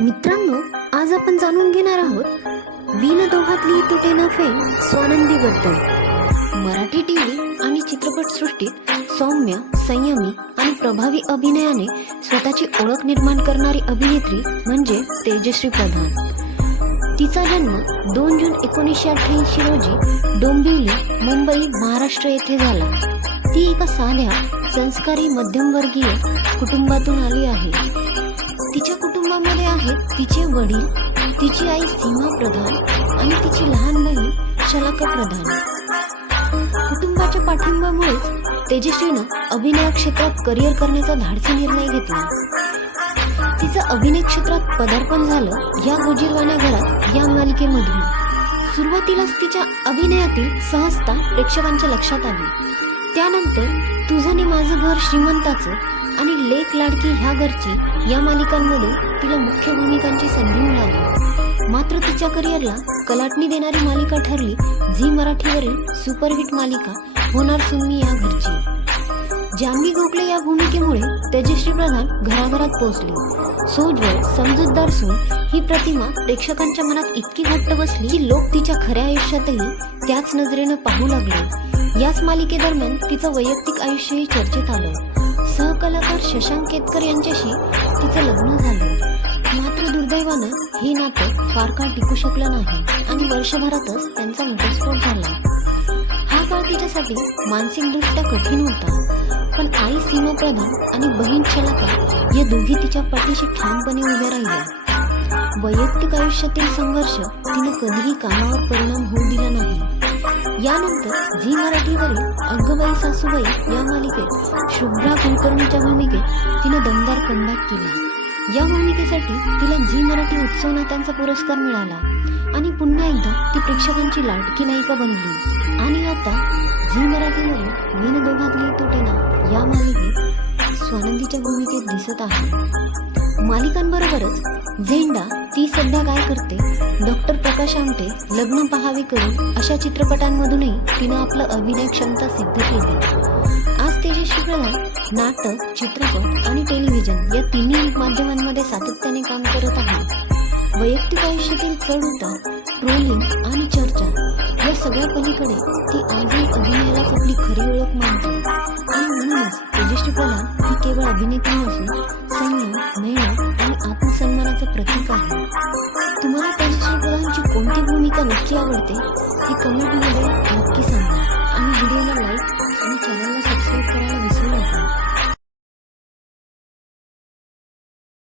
मित्रांनो, आज आपण जाणून घेणार आहोत विनोदोहातली तुटे न फेम स्वानंदीबद्दल. मराठी टीव्ही आणि चित्रपटसृष्टीत सौम्य, संयमी आणि प्रभावी अभिनयाने स्वतःची ओळख निर्माण करणारी अभिनेत्री म्हणजे तेजश्री प्रधान. तिचा जन्म 2 जून 1988 रोजी डोंबिवली, मुंबई, महाराष्ट्र येथे झाला. ती एका साध्या, संस्कारी, मध्यमवर्गीय कुटुंबातून आली आहे. तिच्या कुटुंबामध्ये आहेत तिचे वडील, तिची आई सीमा प्रधान आणि तिची लहान बहीण शलाका प्रधान. कुटुंबाच्या पाठिंब्यामुळेच तेजश्रीनं अभिनय क्षेत्रात करिअर करण्याचा धाडसी निर्णय घेतला. तिचं अभिनय क्षेत्रात पदार्पण झालं या गोजीरवाण्या घरात या मालिकेमधून. सुरुवातीलाच तिच्या अभिनयातील सहजता प्रेक्षकांच्या लक्षात आली. त्यानंतर तुझं आणि माझं घर श्रीमंताचं आणि लेक लाडकी ह्या घरची या मालिकांमधून तिला मुख्य भूमिकांची संधी मिळाली. मात्र तिच्या करिअरला कलाटणी देणारी मालिका ठरली झी मराठीवरील सुपरहिट मालिका होणार सून मी या घरची. जान्हवी गोखले या भूमिकेमुळे तेजश्री प्रधान घराघरात पोहोचली. सोज्वळ, समजूतदार सून ही प्रतिमा प्रेक्षकांच्या मनात इतकी घट्ट बसली की लोक तिच्या खऱ्या आयुष्यातही त्याच नजरेनं पाहू लागले. याच मालिकेदरम्यान तिचं वैयक्तिक आयुष्यही चर्चेत आलं. सहकलाकार शशांक केतकर यांच्याशी तिचं लग्न झालं. मात्र दुर्दैवानं हे नातं फार काळ टिकू शकलं नाही आणि वर्षभरातच त्यांचा घटस्फोट झाला. हा काळ तिच्यासाठी मानसिकदृष्ट्या कठीण होता. पण आई सीमा प्रधान आणि बहीण शलाका या दोघी तिच्या पाठीशी ठामपणे उभ्या राहिल्या. वैयक्तिक आयुष्यातील संघर्ष तिनं कधीही कामावर परिणाम होऊ दिला नाही. यानंतर झी मराठीवरील अगबाई सासूबाई या मालिकेत शुभ्रा कुलकर्णीच्या भूमिकेत तिनं दमदार कमबॅक केला. या भूमिकेसाठी तिला झी मराठी उत्सव नात्यांचा पुरस्कार मिळाला आणि पुन्हा एकदा ती प्रेक्षकांची लाडकी नायिका बनली. आणि आता झी मराठीवरील विनोदोहातली तुटे न या मालिकेत स्वानंदीच्या भूमिकेत दिसत आहे. मालिकांबरोबरच झेंडा, ती सध्या काय करते, डॉक्टर प्रकाश आमटे, लग्न पहावे करून अशा चित्रपटांमधूनही तिनं आपलं अभिनय क्षमता सिद्ध केली. आज तेजश्री प्रधान नाटक, चित्रपट आणि टेलिव्हिजन या तिन्ही माध्यमांमध्ये सातत्याने काम करत आहे. वैयक्तिक आयुष्यातील चढ-उतार, ट्रोलिंग आणि चर्चा या सगळ्या पलीकडे ती आजही अभिनयालाच आपली खरी ओळख मानते. आणि म्हणूनच तेजश्री प्रधान ही केवळ अभिनेत्री नसून संयम, मेहनत आणि आत्मसन्मानाचं प्रतीक आहे. तुम्हाला तेजश्री प्रधानची कोणती भूमिका नक्की आवडते हे कमेंटमध्ये